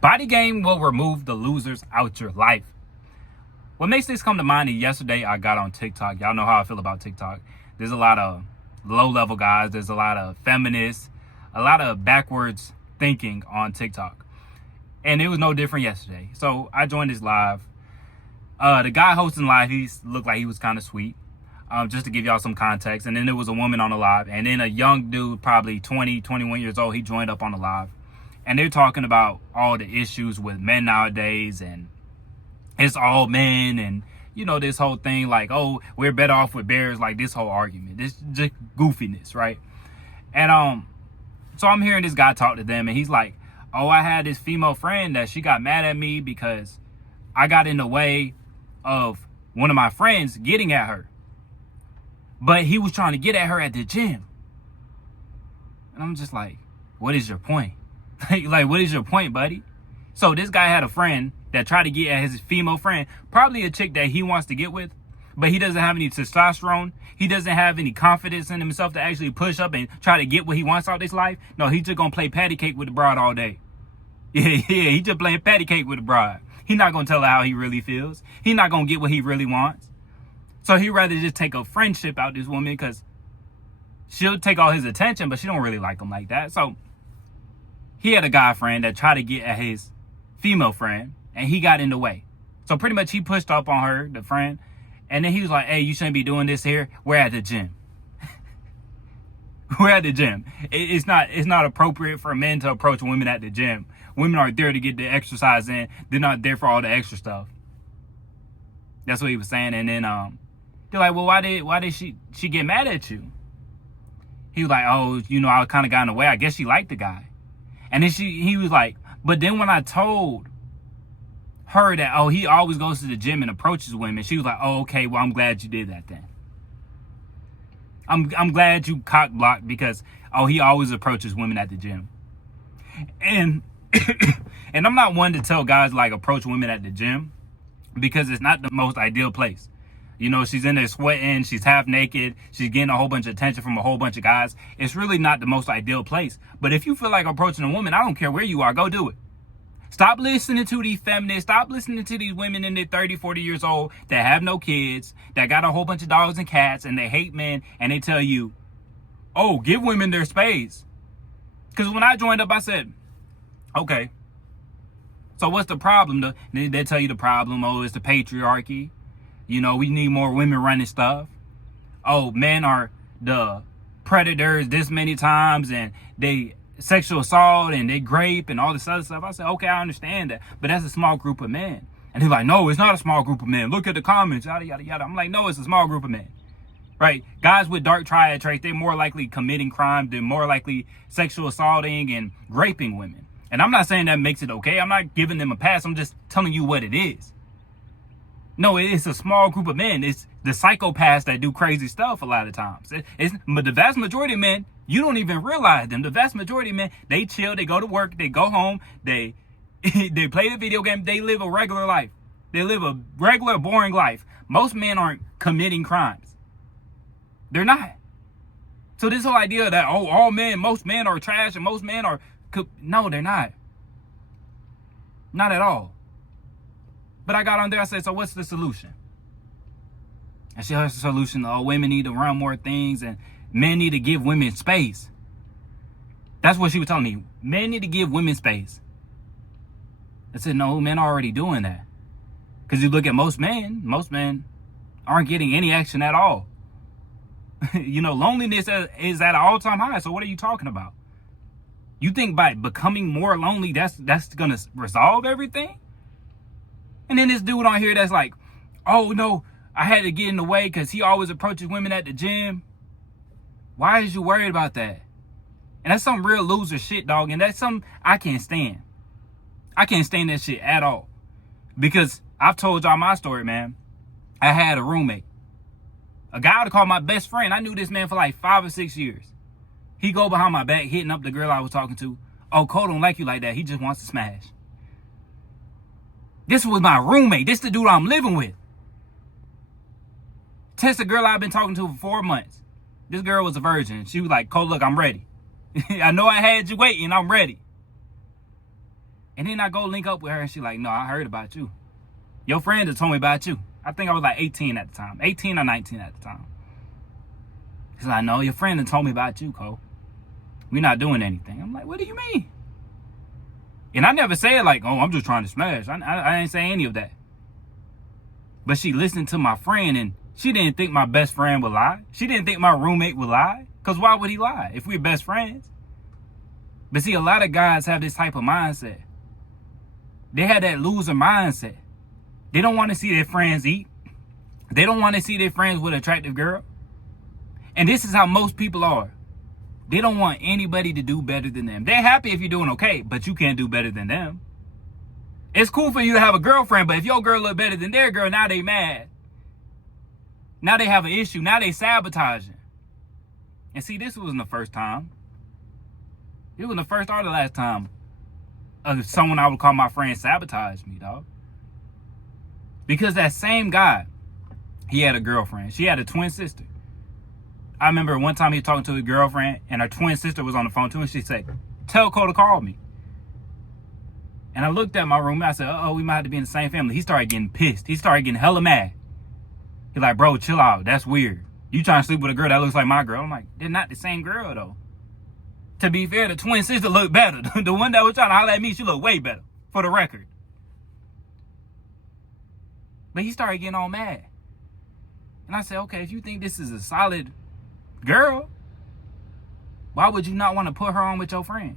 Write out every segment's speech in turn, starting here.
Body game will remove the losers out your life. What makes this come to mind is yesterday I got on TikTok. Y'all know how I feel about TikTok. There's a lot of low-level guys. There's a lot of feminists, a lot of backwards thinking on TikTok. And it was no different yesterday. So I joined his live. The guy hosting live, he looked like he was kind of sweet. Just to give y'all some context. And then there was a woman on the live. And then a young dude, probably 20, 21 years old, he joined up on the live. And they're talking about all the issues with men nowadays. And it's all men. And, you know, this whole thing like, oh, we're better off with bears. Like this whole argument. This just goofiness, right? And so I'm hearing this guy talk to them. And he's like, oh, I had this female friend that she got mad at me because I got in the way of one of my friends getting at her. But he was trying to get at her at the gym. And I'm just like, what is your point? like, what is your point, buddy? So this guy had a friend that tried to get at his female friend, probably a chick that he wants to get with, but he doesn't have any testosterone. He doesn't have any confidence in himself to actually push up and try to get what he wants out of this life. No, he's just going to play patty cake with the broad all day. Yeah, he just playing patty cake with the bride. He's not going to tell her how he really feels. He's not going to get what he really wants. So he'd rather just take a friendship out this woman because she'll take all his attention, but she don't really like him like that. So he had a guy friend that tried to get at his female friend, and he got in the way. So pretty much he pushed up on her, the friend, and then he was like, hey, you shouldn't be doing this here. We're at the gym. We're at the gym. It's not appropriate for men to approach women at the gym. Women are there to get the exercise in. They're not there for all the extra stuff. That's what he was saying. And then they're like, well, why did she get mad at you? He was like, oh, you know, I kind of got in the way. I guess she liked the guy. And then he was like, but then when I told her that, oh, he always goes to the gym and approaches women, she was like, oh, okay, well, I'm glad you did that then. I'm glad you cock blocked because, oh, he always approaches women at the gym. And and I'm not one to tell guys like approach women at the gym because it's not the most ideal place. You know, she's in there sweating, she's half naked, she's getting a whole bunch of attention from a whole bunch of guys. It's really not the most ideal place. But if you feel like approaching a woman, I don't care where you are, go do it. Stop listening to these feminists. Stop listening to these women in their 30, 40 years old that have no kids, that got a whole bunch of dogs and cats, and they hate men, and they tell you, oh, give women their space. Because when I joined up, I said, okay, so what's the problem? They tell you the problem, oh, it's the patriarchy. You know, we need more women running stuff. Oh, men are the predators this many times, and they sexual assault and they grape and all this other stuff. I said, okay, I understand that, but that's a small group of men. And he's like, no, it's not a small group of men. Look at the comments, yada, yada, yada. I'm like, no, it's a small group of men, right? Guys with dark triad traits, they're more likely committing crimes. They're more likely sexual assaulting and raping women. And I'm not saying that makes it okay. I'm not giving them a pass. I'm just telling you what it is. No, it's a small group of men. It's the psychopaths that do crazy stuff a lot of times. But the vast majority of men, you don't even realize them. The vast majority of men, they chill, they go to work, they go home, they they play the video game, they live a regular life. They live a regular, boring life. Most men aren't committing crimes. They're not. So this whole idea that, oh, all men, most men are trash and most men are... No, they're not. Not at all. But I got on there, I said, so what's the solution? And she has the solution, oh, women need to run more things and men need to give women space. That's what she was telling me. Men need to give women space. I said, no, men are already doing that. Because you look at most men aren't getting any action at all. You know, loneliness is at an all-time high. So what are you talking about? You think by becoming more lonely, that's going to resolve everything? And then this dude on here that's like, oh, no, I had to get in the way because he always approaches women at the gym. Why is you worried about that? And that's some real loser shit, dog. And that's something I can't stand. I can't stand that shit at all. Because I've told y'all my story, man. I had a roommate. A guy I would call my best friend. I knew this man for like 5 or 6 years. He go behind my back, hitting up the girl I was talking to. Oh, Cole don't like you like that. He just wants to smash. This was my roommate. This the dude I'm living with. Test a girl I've been talking to for 4 months. This girl was a virgin. She was like, Cole, look, I'm ready. I know I had you waiting. I'm ready. And then I go link up with her and she like, no, I heard about you. Your friend just told me about you. I think I was like 18 at the time. 18 or 19 at the time. She's like, no, your friend told me about you, Cole. We're not doing anything. I'm like, what do you mean? And I never said like, oh, I'm just trying to smash. I didn't say any of that. But she listened to my friend and she didn't think my best friend would lie. She didn't think my roommate would lie. Because why would he lie if we're best friends? But see, a lot of guys have this type of mindset. They have that loser mindset. They don't want to see their friends eat. They don't want to see their friends with an attractive girl. And this is how most people are. They don't want anybody to do better than them. They're happy if you're doing okay, but you can't do better than them. It's cool for you to have a girlfriend, but if your girl look better than their girl, now they mad. Now they have an issue. Now they sabotaging. And see, this wasn't the first time. It was the first or the last time someone I would call my friend sabotaged me, dog. Because that same guy, he had a girlfriend. She had a twin sister. I remember one time he was talking to his girlfriend and her twin sister was on the phone too, and she said, tell Cole to call me. And I looked at my roommate. I said, uh-oh, we might have to be in the same family. He started getting pissed. He started getting hella mad. He's like, bro, chill out. That's weird. You trying to sleep with a girl that looks like my girl. I'm like, they're not the same girl, though. To be fair, the twin sister looked better. The one that was trying to holler at me, she looked way better, for the record. But he started getting all mad. And I said, okay, if you think this is a solid girl, why would you not want to put her on with your friend?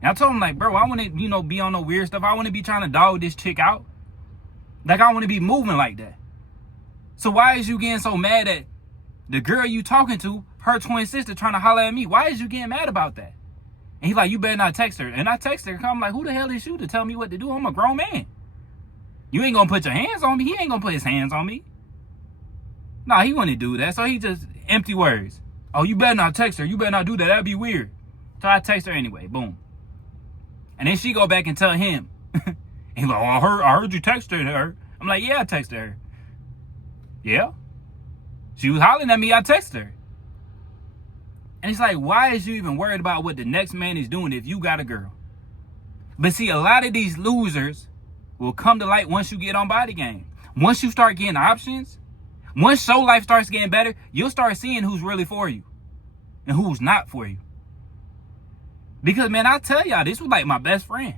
And I told him, like, bro, I want to, be on no weird stuff. I want to be trying to dog this chick out. Like, I want to be moving like that. So why is you getting so mad at the girl you talking to, her twin sister trying to holler at me? Why is you getting mad about that? And he's like, you better not text her. And I text her. I'm like, who the hell is you to tell me what to do? I'm a grown man. You ain't going to put your hands on me. He ain't going to put his hands on me. Nah, he wouldn't do that. So he just empty words. Oh, you better not text her. You better not do that. That'd be weird. So I text her anyway. Boom. And then she go back and tell him. He's like, oh, I heard you texted her. I'm like, yeah, I texted her. Yeah. She was hollering at me. I texted her. And it's like, why is you even worried about what the next man is doing if you got a girl? But see, a lot of these losers will come to light once you get on Body Game. Once you start getting options, once show life starts getting better, you'll start seeing who's really for you and who's not for you. Because, man, I tell y'all, this was like my best friend.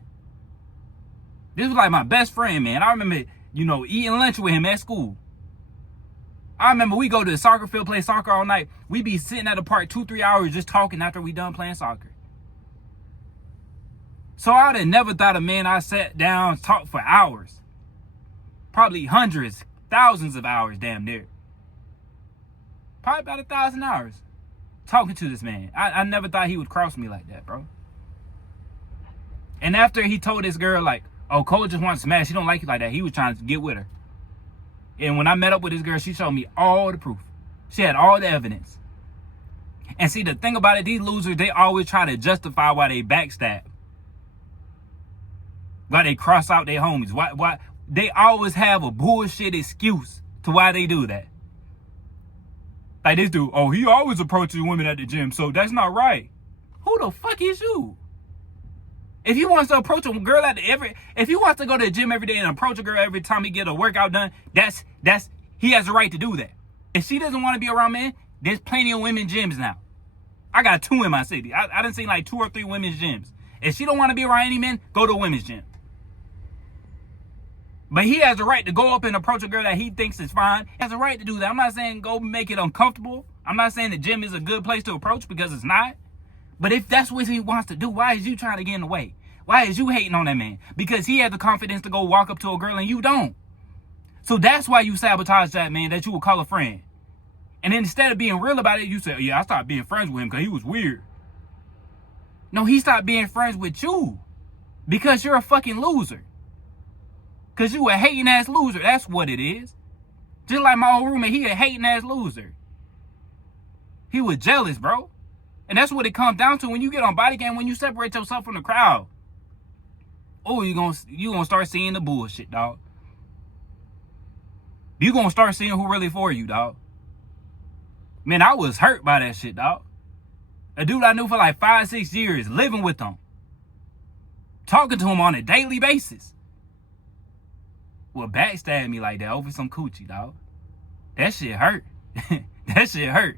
This was like my best friend, man. I remember, eating lunch with him at school. I remember we go to the soccer field, play soccer all night. We be sitting at the park 2-3 hours just talking after we done playing soccer. So I'd have never thought a man I sat down, talked for hours. Probably hundreds, thousands of hours, damn near. Probably about 1,000 hours talking to this man. I never thought he would cross me like that, bro. And after he told this girl, like, oh, Cole just wants to smash. He don't like you like that. He was trying to get with her. And when I met up with this girl, she showed me all the proof. She had all the evidence. And see, the thing about it, these losers, they always try to justify why they backstab. Why they cross out their homies. Why they always have a bullshit excuse to why they do that. Like this dude, oh, he always approaches women at the gym, so that's not right. Who the fuck is you? If he wants to approach a girl if he wants to go to the gym every day and approach a girl every time he get a workout done, he has the right to do that. If she doesn't want to be around men, there's plenty of women's gyms now. I got 2 in my city. I done seen like 2 or 3 women's gyms. If she don't want to be around any men, go to a women's gym. But he has the right to go up and approach a girl that he thinks is fine. He has the right to do that. I'm not saying go make it uncomfortable. I'm not saying the gym is a good place to approach, because it's not. But if that's what he wants to do, why is you trying to get in the way? Why is you hating on that man? Because he has the confidence to go walk up to a girl and you don't. So that's why you sabotage that man that you would call a friend. And then instead of being real about it, you say, yeah, I stopped being friends with him because he was weird. No, he stopped being friends with you because you're a fucking loser. Because you a hating ass loser. That's what it is. Just like my old roommate, he a hating ass loser. He was jealous, bro. And that's what it comes down to when you get on Body Game, when you separate yourself from the crowd. Oh, you gonna start seeing the bullshit, dog. You gonna start seeing who really for you, dog. Man, I was hurt by that shit, dog. A dude I knew for like 5-6 years, living with him. talking to him on a daily basis, will backstab me like that over some coochie, dog. That shit hurt. That shit hurt.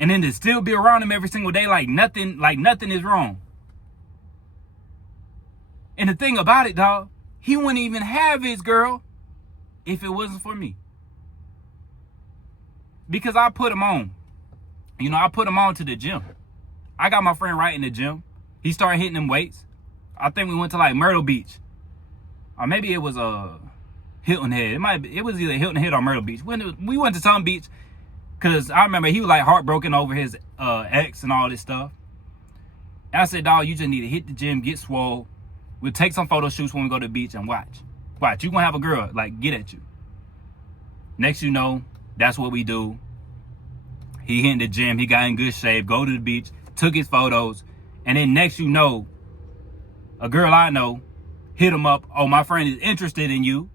And then to still be around him every single day like nothing is wrong. And the thing about it, dog, he wouldn't even have his girl if it wasn't for me. Because I put him on. You know, I put him on to the gym. I got my friend right in the gym. He started hitting them weights. I think we went to like Myrtle Beach. Or maybe it was Hilton Head. It was either Hilton Head or Myrtle Beach. We went to some beach because I remember he was like heartbroken over his ex and all this stuff. And I said, dog, you just need to hit the gym, get swole. We'll take some photo shoots when we go to the beach and watch. Watch, you gonna have a girl like get at you. Next you know, that's what we do. He hit the gym, he got in good shape, go to the beach, took his photos, and then next you know, a girl I know hit him up. Oh, my friend is interested in you.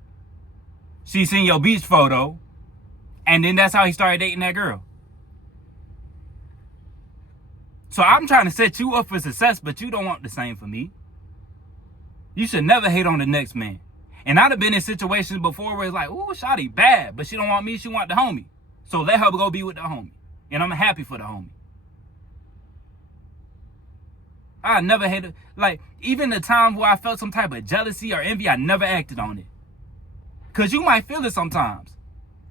She seen your beach photo. And then that's how he started dating that girl. So I'm trying to set you up for success, but you don't want the same for me. You should never hate on the next man. And I'd have been in situations before where it's like, ooh, shawty bad, but she don't want me, she want the homie. So let her go be with the homie. And I'm happy for the homie. I never had, like, even the time where I felt some type of jealousy or envy, I never acted on it. Because you might feel it sometimes.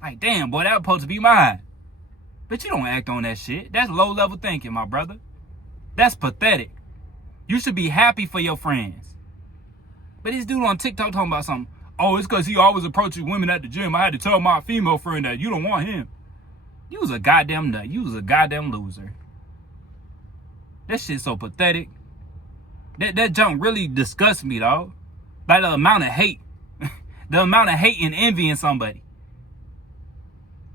Like, damn, boy, that was supposed to be mine. But you don't act on that shit. That's low-level thinking, my brother. That's pathetic. You should be happy for your friends. But this dude on TikTok talking about something. Oh, it's because he always approaches women at the gym. I had to tell my female friend that you don't want him. You was a goddamn nut. You was a goddamn loser. That shit's so pathetic. That junk really disgusts me, dog. Like the amount of hate. The amount of hate and envy in somebody.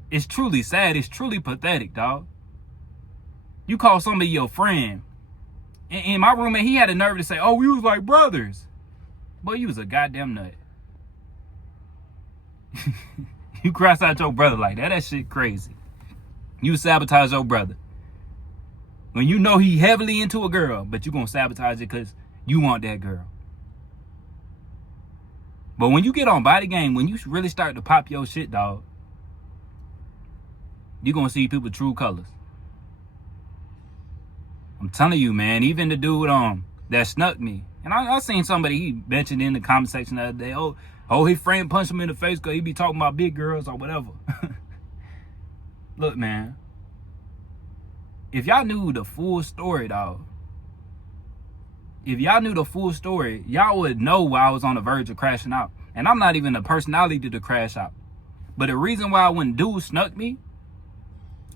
It's truly sad. It's truly pathetic, dog. You call somebody your friend. And my roommate, he had the nerve to say, oh, we was like brothers. Boy, you was a goddamn nut. You cross out your brother like that. That shit crazy. You sabotage your brother. When you know he heavily into a girl, but you gonna sabotage it because you want that girl. But when you get on body game, when you really start to pop your shit, dog, you're gonna see people true colors. I'm telling you, man, even the dude that snuck me. And I seen somebody, he mentioned in the comment section the other day, oh, his friend punched him in the face because he be talking about big girls or whatever. Look, man. If y'all knew the full story, dog. If y'all knew the full story, y'all would know why I was on the verge of crashing out. And I'm not even a personality to crash out. But the reason why when dude snuck me,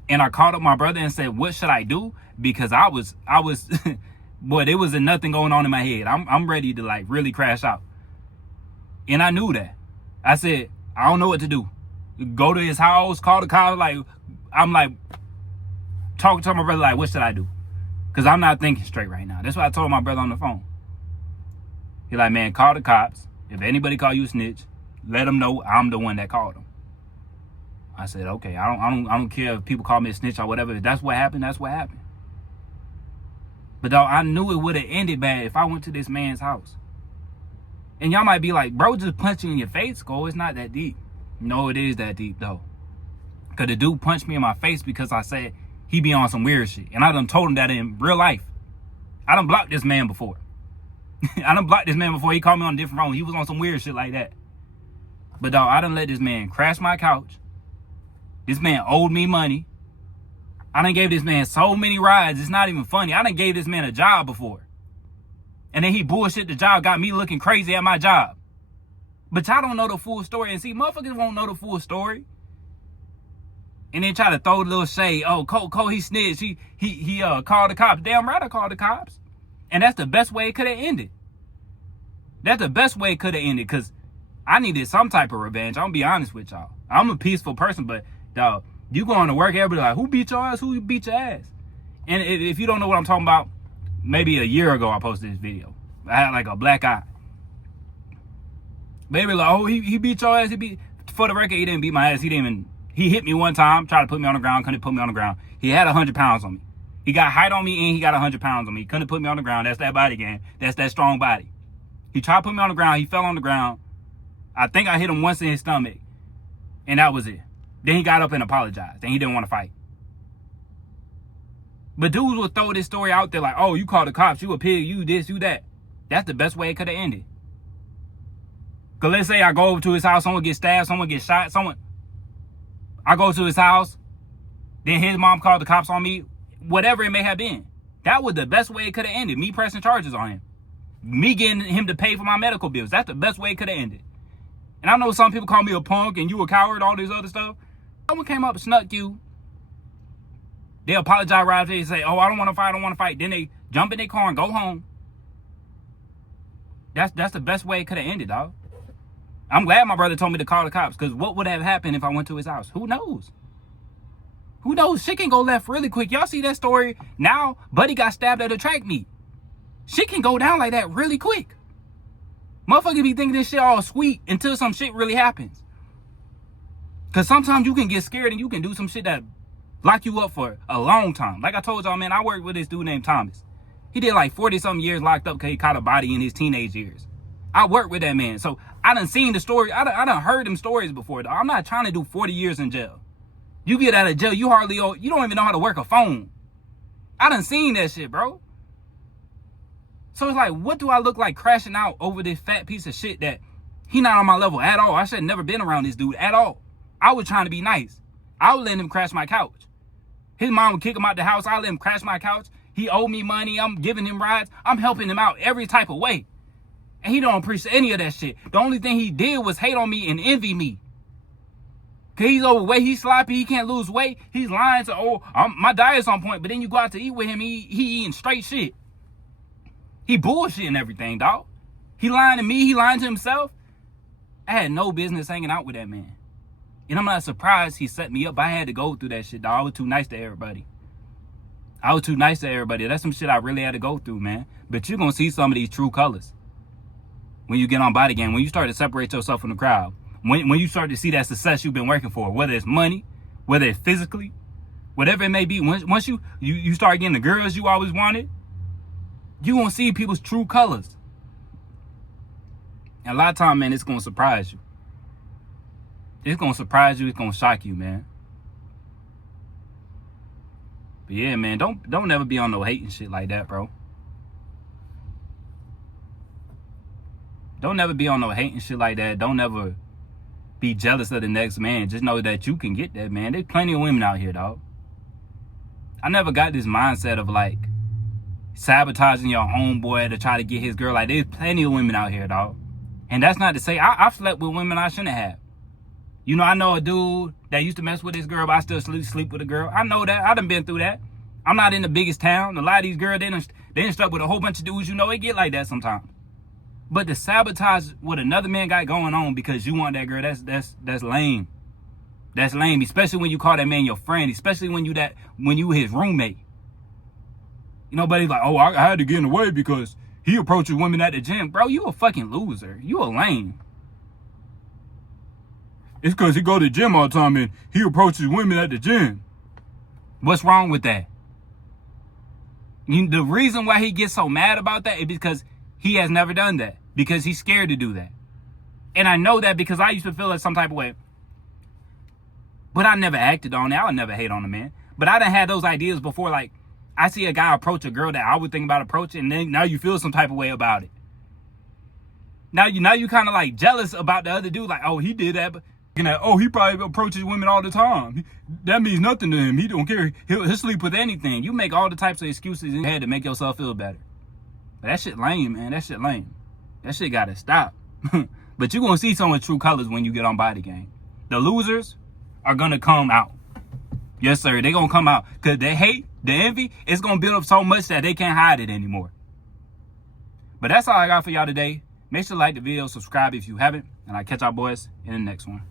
and I called up my brother and said, what should I do? Because I was, boy, there was nothing going on in my head. I'm ready to like really crash out. And I knew that. I said, I don't know what to do. Go to his house, call the cops. Like, I'm like, talking to my brother, like, what should I do? Because I'm not thinking straight right now. That's why I told my brother on the phone. He like, man, call the cops. If anybody call you a snitch, let them know I'm the one that called them. I said, okay, I don't care if people call me a snitch or whatever. If that's what happened, that's what happened. But dog, I knew it would have ended bad if I went to this man's house. And y'all might be like, bro, just punch you in your face, Cole. It's not that deep. No, it is that deep, though. Because the dude punched me in my face because I said he be on some weird shit. And I done told him that in real life. I done blocked this man before. I done blocked this man before. He called me on a different phone. He was on some weird shit like that. But dog, I done let this man crash my couch. This man owed me money. I done gave this man so many rides. It's not even funny. I done gave this man a job before. And then he bullshit the job, got me looking crazy at my job. But y'all don't know the full story. And see, motherfuckers won't know the full story. And then try to throw a little shade. Oh, Cole, he snitched. He called the cops. Damn right I called the cops. And that's the best way it could have ended. That's the best way it could have ended. Because I needed some type of revenge. I'm going to be honest with y'all. I'm a peaceful person, but dog, you going to work, everybody like, who beat your ass? Who beat your ass? And if you don't know what I'm talking about, maybe a year ago I posted this video. I had like a black eye. Baby like, oh, he beat your ass. For the record, he didn't beat my ass. He hit me one time, tried to put me on the ground, couldn't put me on the ground. He had 100 pounds on me. He got height on me and he got 100 pounds on me. He couldn't put me on the ground. That's that body game. That's that strong body. He tried to put me on the ground. He fell on the ground. I think I hit him once in his stomach. And that was it. Then he got up and apologized. And he didn't want to fight. But dudes will throw this story out there like, oh, you called the cops. You a pig. You this, you that. That's the best way it could have ended. Because let's say I go over to his house. Someone gets stabbed. Someone gets shot. I go to his house. Then his mom called the cops on me. Whatever it may have been. That was the best way it could have ended. Me pressing charges on him. Me getting him to pay for my medical bills. That's the best way it could have ended. And I know some people call me a punk and you a coward, all this other stuff. Someone came up and snuck you. They apologize right after they say, oh, I don't want to fight. Then they jump in their car and go home. That's the best way it could have ended, dog. I'm glad my brother told me to call the cops, because what would have happened if I went to his house? Who knows? Who knows? Shit can go left really quick. Y'all see that story? Now, Buddy got stabbed at a track meet. Shit can go down like that really quick. Motherfuckers be thinking this shit all sweet until some shit really happens. Because sometimes you can get scared and you can do some shit that lock you up for a long time. Like I told y'all, man, I worked with this dude named Thomas. He did like 40-something years locked up because he caught a body in his teenage years. I worked with that man. So I done seen the story. I done heard them stories before, though. I'm not trying to do 40 years in jail. You get out of jail, you don't even know how to work a phone. I done seen that shit, bro. So it's like, what do I look like crashing out over this fat piece of shit that he not on my level at all? I should have never been around this dude at all. I was trying to be nice. I would let him crash my couch. His mom would kick him out the house. I let him crash my couch. He owed me money. I'm giving him rides. I'm helping him out every type of way. And he don't appreciate any of that shit. The only thing he did was hate on me and envy me. Cause he's overweight, he's sloppy, he can't lose weight. He's lying to, my diet's on point. But then you go out to eat with him, he eating straight shit. He bullshitting everything, dog. He lying to me, he lying to himself. I had no business hanging out with that man. And I'm not surprised he set me up. I had to go through that shit, dog. I was too nice to everybody. That's some shit I really had to go through, man. But you're gonna see some of these true colors when you get on Body Game, when you start to separate yourself from the crowd. When you start to see that success you've been working for, whether it's money, whether it's physically, whatever it may be, once you start getting the girls you always wanted, you gonna see people's true colors. And a lot of time, man, it's gonna surprise you. It's gonna surprise you. It's gonna shock you, man. But yeah, man, don't never be on no hating shit like that, bro. Don't never be on no hating shit like that. Don't ever be jealous of the next man. Just know that you can get that, man. There's plenty of women out here, dog. I never got this mindset of like sabotaging your homeboy to try to get his girl. Like, there's plenty of women out here, dog. And that's not to say I've slept with women I shouldn't have. You know, I know a dude that used to mess with his girl, but I still sleep with a girl. I know that. I done been through that. I'm not in the biggest town. A lot of these girls, they done stuck with a whole bunch of dudes. You know, it get like that sometimes. But to sabotage what another man got going on because you want that girl, that's lame. That's lame, especially when you call that man your friend, especially when you his roommate. You know, but he's like, oh, I had to get in the way because he approaches women at the gym. Bro, you a fucking loser. You a lame. It's because he go to the gym all the time and he approaches women at the gym. What's wrong with that? The reason why he gets so mad about that is because he has never done that. Because he's scared to do that. And I know that because I used to feel like some type of way. But I never acted on it. I would never hate on a man. But I done had those ideas before. Like, I see a guy approach a girl that I would think about approaching. And then now you feel some type of way about it. Now you kind of like jealous about the other dude. Like, oh, he did that. But you know, oh, he probably approaches women all the time. That means nothing to him. He don't care. He'll sleep with anything. You make all the types of excuses in your head to make yourself feel better. But that shit lame, man. That shit lame. That shit gotta stop. But you're gonna see someone's true colors when you get on Body Game. The losers are gonna come out. Yes, sir. They're gonna come out. Because the hate, the envy, it's gonna build up so much that they can't hide it anymore. But that's all I got for y'all today. Make sure to like the video, subscribe if you haven't, and I'll catch y'all boys in the next one.